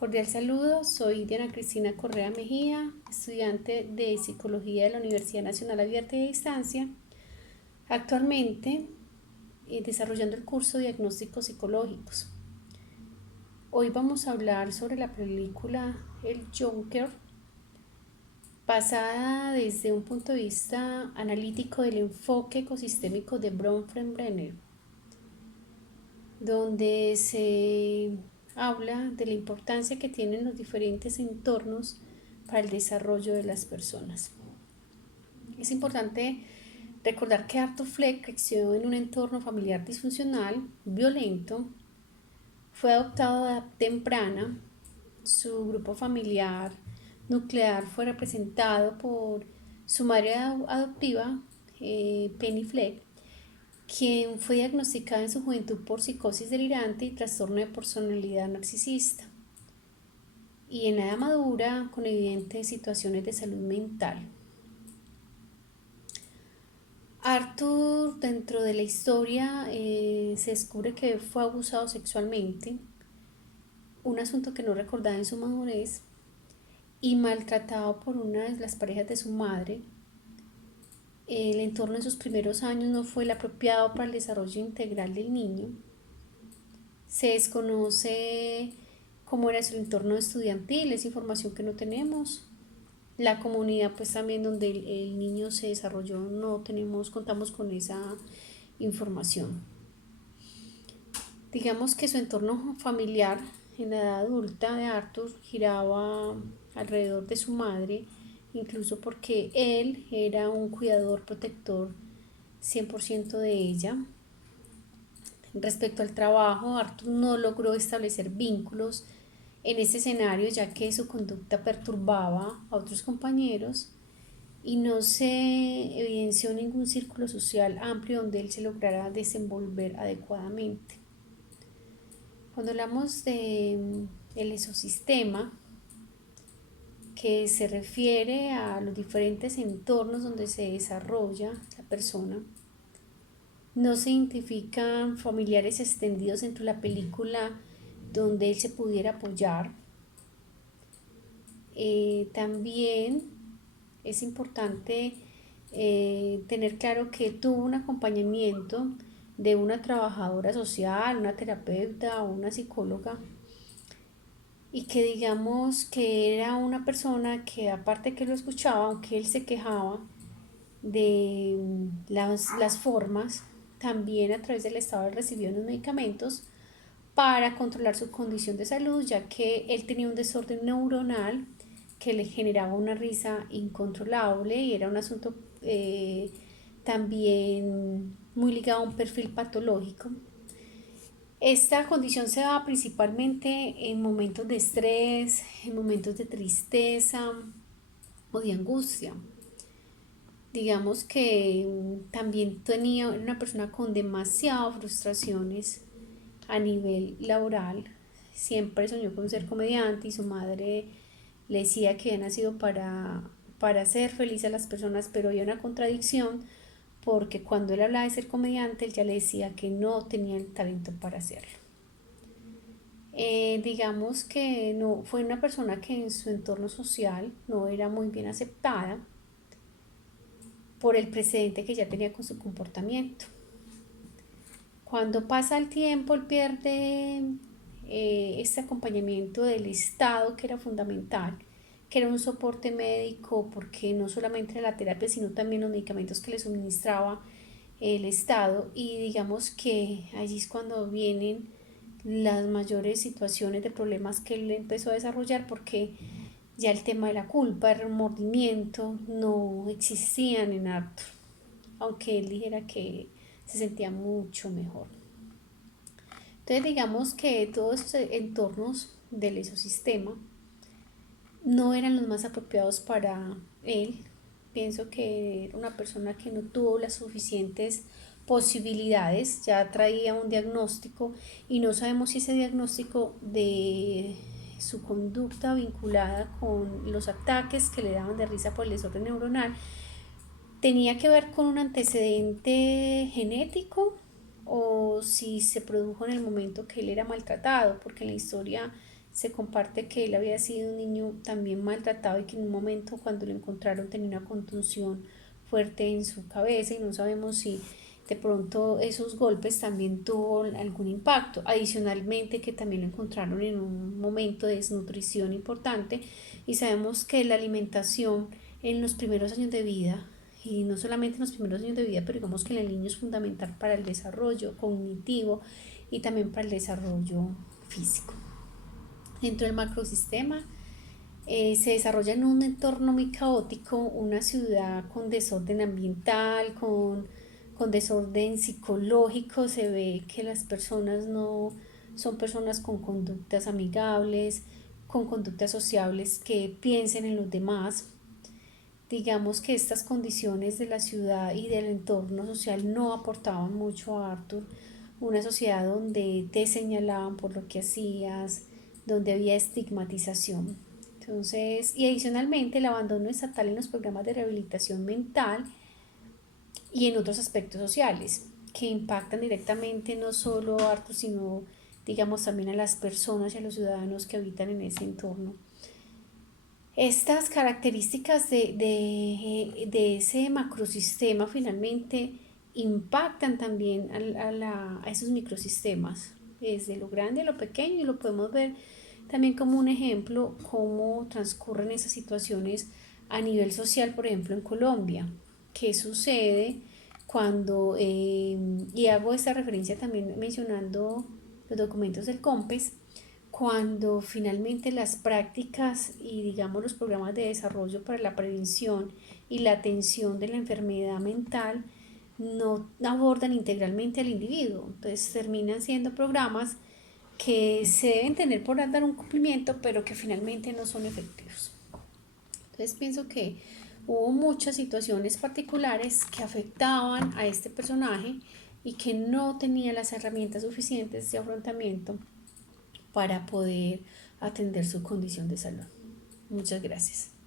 Cordial saludo, soy Diana Cristina Correa Mejía, estudiante de Psicología de la Universidad Nacional Abierta y a Distancia, actualmente desarrollando el curso Diagnósticos Psicológicos. Hoy vamos a hablar sobre la película El Joker, basada desde un punto de vista analítico del enfoque ecosistémico de Bronfenbrenner, donde se habla de la importancia que tienen los diferentes entornos para el desarrollo de las personas. Es importante recordar que Arthur Fleck creció en un entorno familiar disfuncional, violento, fue adoptado a edad temprana, su grupo familiar nuclear fue representado por su madre adoptiva, Penny Fleck, quien fue diagnosticada en su juventud por psicosis delirante y trastorno de personalidad narcisista, y en la edad madura con evidentes situaciones de salud mental. Arthur, dentro de la historia, se descubre que fue abusado sexualmente, un asunto que no recordaba en su madurez, y maltratado por una de las parejas de su madre. El entorno en sus primeros años no fue el apropiado para el desarrollo integral del niño. Se desconoce cómo era su entorno estudiantil, es información que no tenemos. La comunidad, pues también donde el niño se desarrolló, contamos con esa información. Digamos que su entorno familiar en la edad adulta de Arthur giraba alrededor de su madre, incluso porque él era un cuidador protector 100% de ella. Respecto al trabajo, Arthur no logró establecer vínculos en este escenario, ya que su conducta perturbaba a otros compañeros y no se evidenció ningún círculo social amplio donde él se lograra desenvolver adecuadamente. Cuando hablamos de el ecosistema, que se refiere a los diferentes entornos donde se desarrolla la persona, no se identifican familiares extendidos dentro de la película donde él se pudiera apoyar. También es importante tener claro que tuvo un acompañamiento de una trabajadora social, una terapeuta o una psicóloga, y que digamos que era una persona que, aparte que lo escuchaba, aunque él se quejaba de las formas, también a través del Estado recibió unos medicamentos para controlar su condición de salud, ya que él tenía un desorden neuronal que le generaba una risa incontrolable, y era un asunto también muy ligado a un perfil patológico. Esta condición se da principalmente en momentos de estrés, en momentos de tristeza o de angustia. Digamos que también tenía una persona con demasiadas frustraciones a nivel laboral. Siempre soñó con ser comediante y su madre le decía que había nacido para hacer feliz a las personas, pero había una contradicción, porque cuando él hablaba de ser comediante, él ya le decía que no tenía el talento para hacerlo. Digamos que no fue una persona que en su entorno social no era muy bien aceptada por el precedente que ya tenía con su comportamiento. Cuando pasa el tiempo, él pierde este acompañamiento del Estado, que era fundamental, que era un soporte médico, porque no solamente la terapia, sino también los medicamentos que le suministraba el Estado. Y digamos que allí es cuando vienen las mayores situaciones de problemas que él empezó a desarrollar, porque ya el tema de la culpa, el remordimiento no existían en Arthur, aunque él dijera que se sentía mucho mejor. Entonces digamos que todos estos entornos del ecosistema no eran los más apropiados para él. Pienso que era una persona que no tuvo las suficientes posibilidades, ya traía un diagnóstico y no sabemos si ese diagnóstico de su conducta vinculada con los ataques que le daban de risa por el desorden neuronal tenía que ver con un antecedente genético, o si se produjo en el momento que él era maltratado, porque en la historia Se comparte que él había sido un niño también maltratado y que en un momento cuando lo encontraron tenía una contusión fuerte en su cabeza y no sabemos si de pronto esos golpes también tuvo algún impacto. Adicionalmente que también lo encontraron en un momento de desnutrición importante y sabemos que la alimentación en los primeros años de vida y no solamente en los primeros años de vida, pero digamos que en el niño es fundamental para el desarrollo cognitivo y también para el desarrollo físico. Dentro del macrosistema se desarrolla en un entorno muy caótico, una ciudad con desorden ambiental, con desorden psicológico, se ve que las personas no son personas con conductas amigables, con conductas sociables que piensen en los demás. Digamos que estas condiciones de la ciudad y del entorno social no aportaban mucho a Arthur, una sociedad donde te señalaban por lo que hacías, donde había estigmatización. Entonces, y adicionalmente el abandono estatal en los programas de rehabilitación mental y en otros aspectos sociales que impactan directamente no solo a Arthur, sino digamos también a las personas y a los ciudadanos que habitan en ese entorno. Estas características de ese macrosistema finalmente impactan también a esos microsistemas, desde lo grande a lo pequeño, y lo podemos ver también como un ejemplo cómo transcurren esas situaciones a nivel social, por ejemplo en Colombia. ¿Qué sucede cuando, y hago esta referencia también mencionando los documentos del COMPES, cuando finalmente las prácticas y digamos los programas de desarrollo para la prevención y la atención de la enfermedad mental no abordan integralmente al individuo? Entonces terminan siendo programas que se deben tener por dar un cumplimiento, pero que finalmente no son efectivos. Entonces pienso que hubo muchas situaciones particulares que afectaban a este personaje y que no tenía las herramientas suficientes de afrontamiento para poder atender su condición de salud. Muchas gracias.